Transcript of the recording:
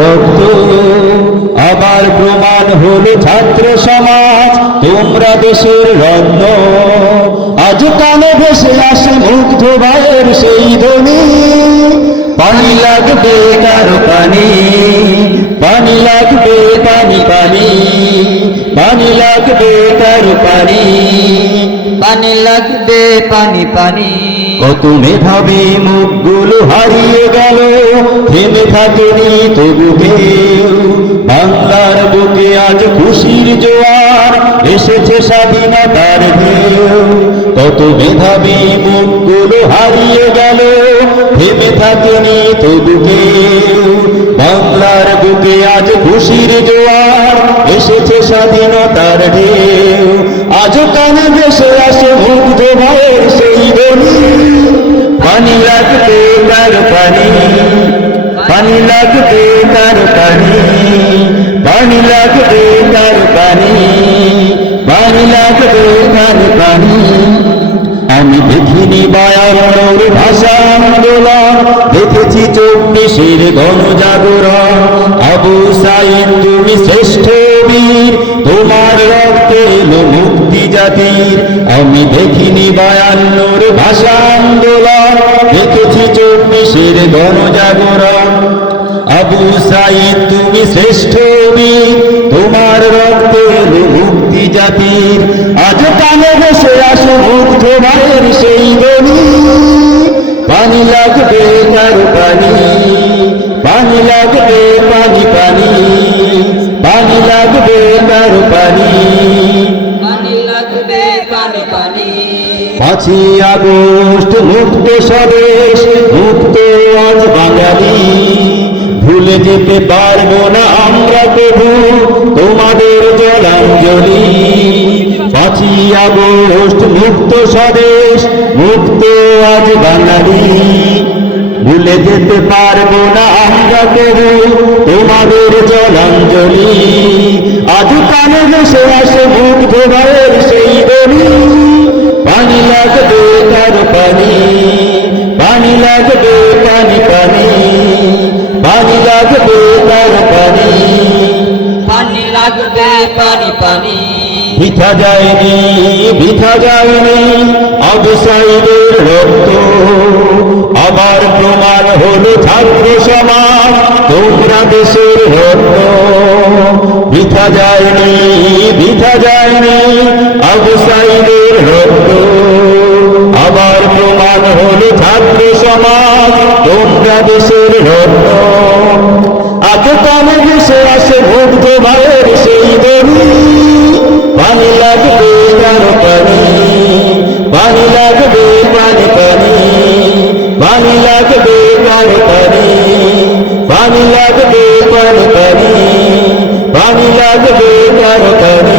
রক্ত। আবার প্রমাণ হলো ছাত্র সমাজ, তোমরা দেশের রত্ন। আজ কানে ভেসে আসে মুগ্ধ ভাইয়ের সেই ধ্বনি। পানি লাগবে কারও পানি পানি লাগবে পানি পানি পানি লাগবে কারও পানি পানি লাগবে পানি পানি। কত মেধাবী মুখগুলো হারিয়ে গেল, থেমে থাকেনি তবু বাংলার বুকে আজ খুশির জোয়ার, এসেছে স্বাধীনতার কত মেধাবী মুখগুলো হারিয়ে গেল, থেমে থাকেনি তবু বাংলার বুকে আজ খুশির জোয়ার, এসেছে স্বাধীনতার ঢেউ। আজ কানে ভেসে আসে মুগ্ধ ভাইয়ের সেই ধ্বনি। পানি লাগবে তার পানি। পানি লাগবে তার পানি। পানি লাগবে তার পানি। পানি লাগবে তার পানি। আমি দেখিনি বায়ানোর ভাষা আন্দোলন। দেখেছি চব্বিশের গণজাগরণ। আবু সাইদ, তুমি শ্রেষ্ঠ বীর। তোমার রক্তে মুক্তি জাতির। আমি দেখিনি বায়ান্নর ভাষা আন্দোলন, দেখেছি চব্বিশের গণজাগরণ। আবু সাইদ, তুমি শ্রেষ্ঠ তোমার রক্তে মুক্তি জাতির। আজ কানে বসে আসো মুগ্ধ ভাইয়ের সেই গনি পানি লাগবে তার পানি পানি লাগবে পানি পানি পানি লাগবে তার পানি। পাঁচই আগস্ট মুক্ত স্বদেশ মুক্ত আজ বাঙালি। ভুলে যেতে পারব না আমরা প্রভু, তোমাদের জলাঞ্জলি। পাঁচই আগস্ট মুক্ত স্বদেশ মুক্ত আজ বাঙালি। ভুলে যেতে পারব না আমরা প্রভু, তোমাদের জলাঞ্জলি। আজ কানে বসে আসে মুগ্ধ ভাইয়ের বিথা যায়নি বিথা যায়নি অবিসাইদের রক্ত। আবার প্রমাণ হলো ছাত্র সমাজ, তোমরা দেশের রত্ন বিথা যায়নি বিথা যায়নি অবিসাইদের রক্ত। আবার প্রমাণ হলো ছাত্র সমাজ, তোমরা দেশের আজ কানে ভেসে আসে মুগ্ধ ভাইয়ের লাগবে তরকারি পানি লাগবে তরকারি